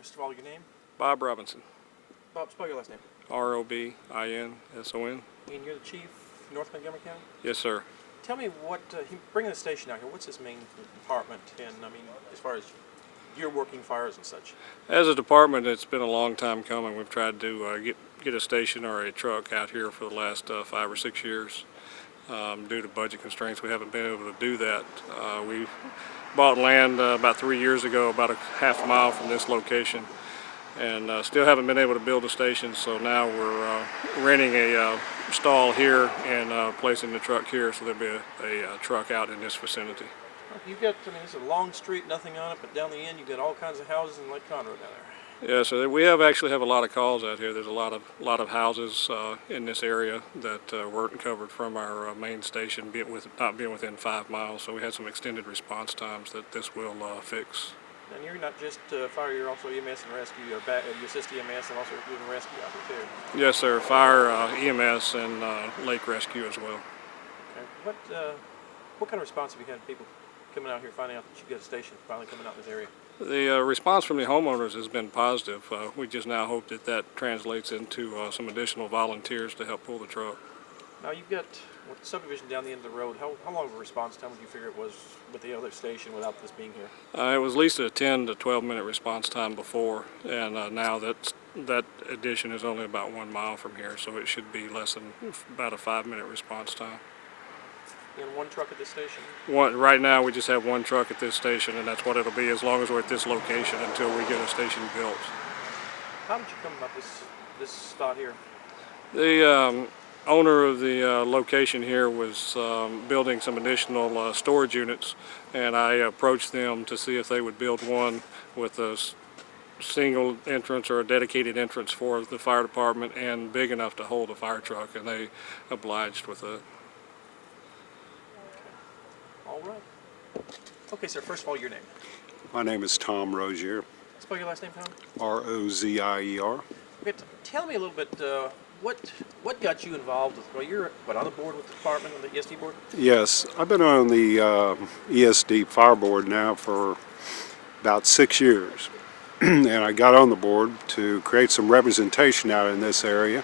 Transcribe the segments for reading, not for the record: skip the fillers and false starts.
First of all, your name? Bob Robinson. Bob, spell your last name. R-O-B-I-N-S-O-N. And you're the chief, North Montgomery County? Yes, sir. Tell me what, bringing the station out here, what's his main department? And I mean, as far as your working fires and such. As a department, it's been a long time coming. We've tried to get a station or a truck out here for the last 5 or 6 years. Due to budget constraints, we haven't been able to do that. We bought land about 3 years ago, about a half mile from this location, and still haven't been able to build a station. So now we're renting a stall here and placing the truck here, so there'll be a truck out in this vicinity. You've got, I mean, it's a long street, nothing on it, but down the end you've got all kinds of houses in Lake Conroe down there. Yeah, so we actually have a lot of calls out here. There's a lot of houses in this area that weren't covered from our main station, not being within 5 miles. So we had some extended response times that this will fix. And you're not just fire, you're also EMS and rescue. You assist EMS and also doing rescue out here too. Yes, sir. Fire, EMS, and lake rescue as well. Okay. What kind of response have you had people coming out here, finding out that you've got a station, finally coming out in this area? The response from the homeowners has been positive. We just now hope that that translates into some additional volunteers to help pull the truck. Now you've got with the subdivision down the end of the road. How long of a response time would you figure it was with the other station without this being here? It was at least a 10 to 12 minute response time before, and now that addition is only about 1 mile from here, so it should be less than about a 5-minute response time. And one truck at this station? Right now we just have one truck at this station, and that's what it'll be as long as we're at this location until we get a station built. How did you come about this spot here? The owner of the location here was building some additional storage units, and I approached them to see if they would build one with a single entrance or a dedicated entrance for the fire department and big enough to hold a fire truck, and they obliged with it. All right. Okay, sir, first of all, your name. My name is Tom Rozier. Spell your last name, Tom? R-O-Z-I-E-R. Okay, tell me a little bit, what got you involved with, well, you're on the board with the department, on the ESD board? Yes, I've been on the ESD fire board now for about 6 years. And I got on the board to create some representation out in this area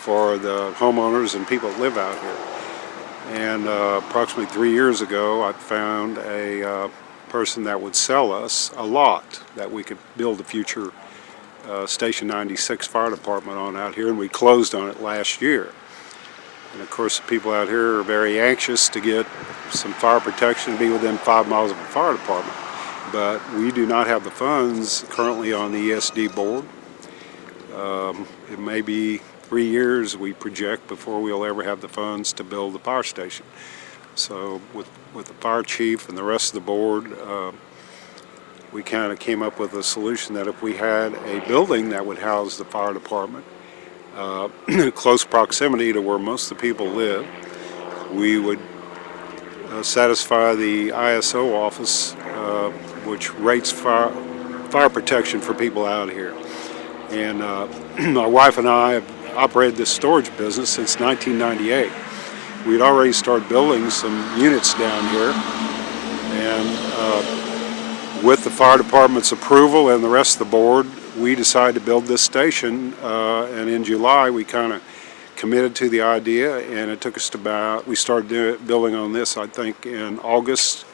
for the homeowners and people that live out here. And approximately 3 years ago, I found a person that would sell us a lot that we could build a future Station 96 fire department on out here, and we closed on it last year. And of course, the people out here are very anxious to get some fire protection and be within 5 miles of a fire department. But we do not have the funds currently on the ESD board. It may be 3 years we project before we'll ever have the funds to build the fire station. So with the fire chief and the rest of the board, we kind of came up with a solution that if we had a building that would house the fire department, close proximity to where most of the people live, we would satisfy the ISO office, which rates fire protection for people out here. And my wife and I have operated this storage business since 1998. We'd already started building some units down here, and with the fire department's approval and the rest of the board, we decided to build this station, and in July we kind of committed to the idea, and it took us to we started building on this, I think, in August,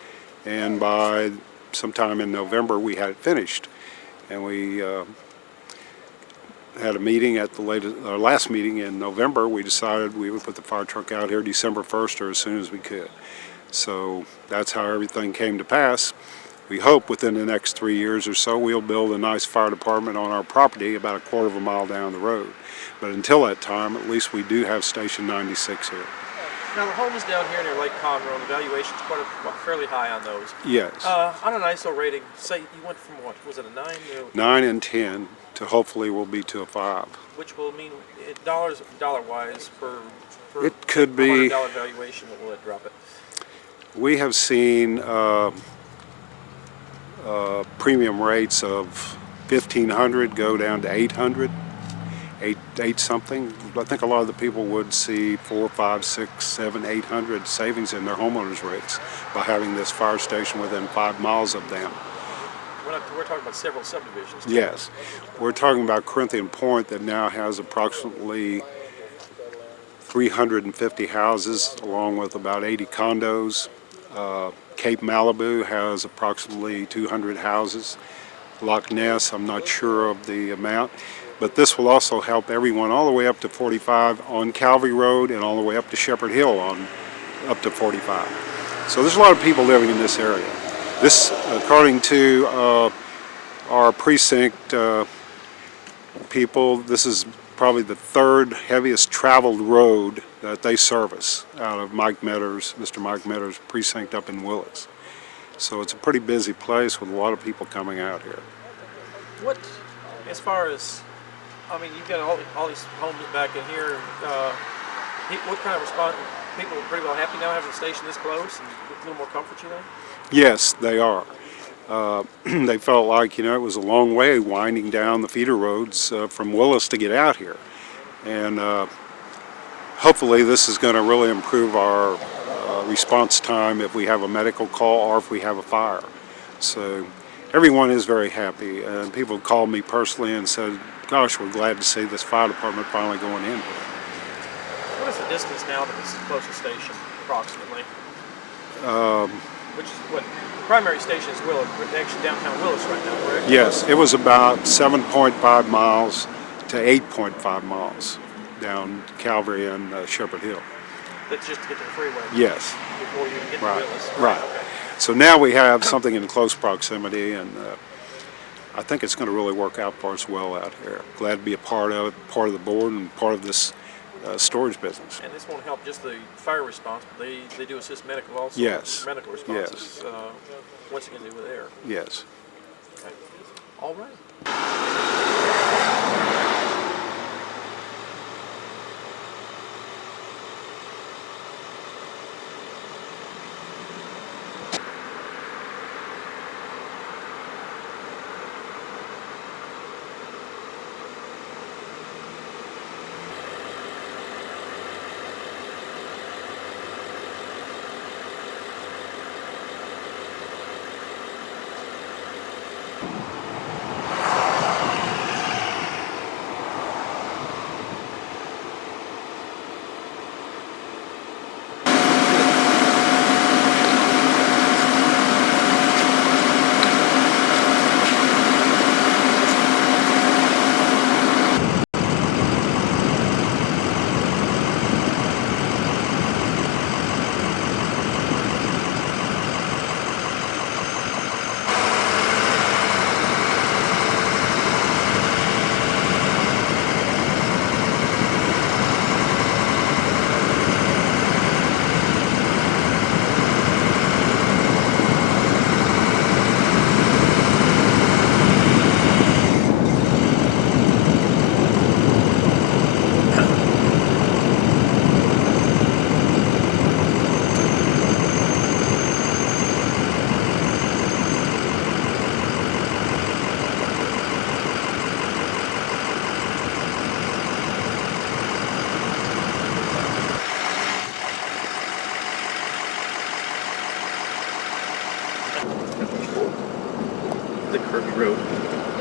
and by sometime in November we had it finished. And we had a meeting at our last meeting in November. We decided we would put the fire truck out here December 1st or as soon as we could. So that's how everything came to pass. We hope within the next 3 years or so we'll build a nice fire department on our property about a quarter of a mile down the road. But until that time, at least we do have Station 96 here. Now the homes down here near Lake Conroe, the valuation's fairly high on those. Yes. On an ISO rating, say you went from what, was it a 9? 9 and 10 to hopefully we'll be to a 5. Which will mean dollar-wise per it could be $100 valuation, what will it drop it? We have seen premium rates of $1,500 go down to $800, eight something. I think a lot of the people would see 4, 5, 6, 7, 800 savings in their homeowners rates by having this fire station within 5 miles of them. we're talking about several subdivisions. Too. Yes. We're talking about Corinthian Point that now has approximately 350 houses along with about 80 condos. Cape Malibu has approximately 200 houses. Loch Ness, I'm not sure of the amount, but this will also help everyone all the way up to 45 on Calvary Road and all the way up to Shepherd Hill on up to 45. So there's a lot of people living in this area. This, according to our precinct people, this is probably the third heaviest traveled road that they service out of Mr. Mike Metter's precinct up in Willis. So it's a pretty busy place with a lot of people coming out here. What, as far as, I mean, you've got all these homes back in here. What kind of response? People are pretty well happy now having the station this close and with a little more comfort, you think? Yes, they are. They felt like, it was a long way winding down the feeder roads from Willis to get out here. And hopefully this is going to really improve our response time if we have a medical call or if we have a fire. So everyone is very happy, and people called me personally and said, gosh, we're glad to see this fire department finally going in here. What is the distance now to this closest station, approximately? Which is what the primary station is Willis, actually downtown Willis right now, correct? Yes, it was about 7.5 miles to 8.5 miles down Calvary and Shepherd Hill. That's just to get to the freeway. Yes. Before you even get Right. to Willis. Right. Okay. So now we have something in close proximity, and I think it's going to really work out for us well out here. Glad to be a part of it, part of the board, and part of this storage business. And this won't help just the fire response, but they do assist medical also. Yes. Medical responses. What's it going to do with air? Yes. Okay. All right. The curvy road.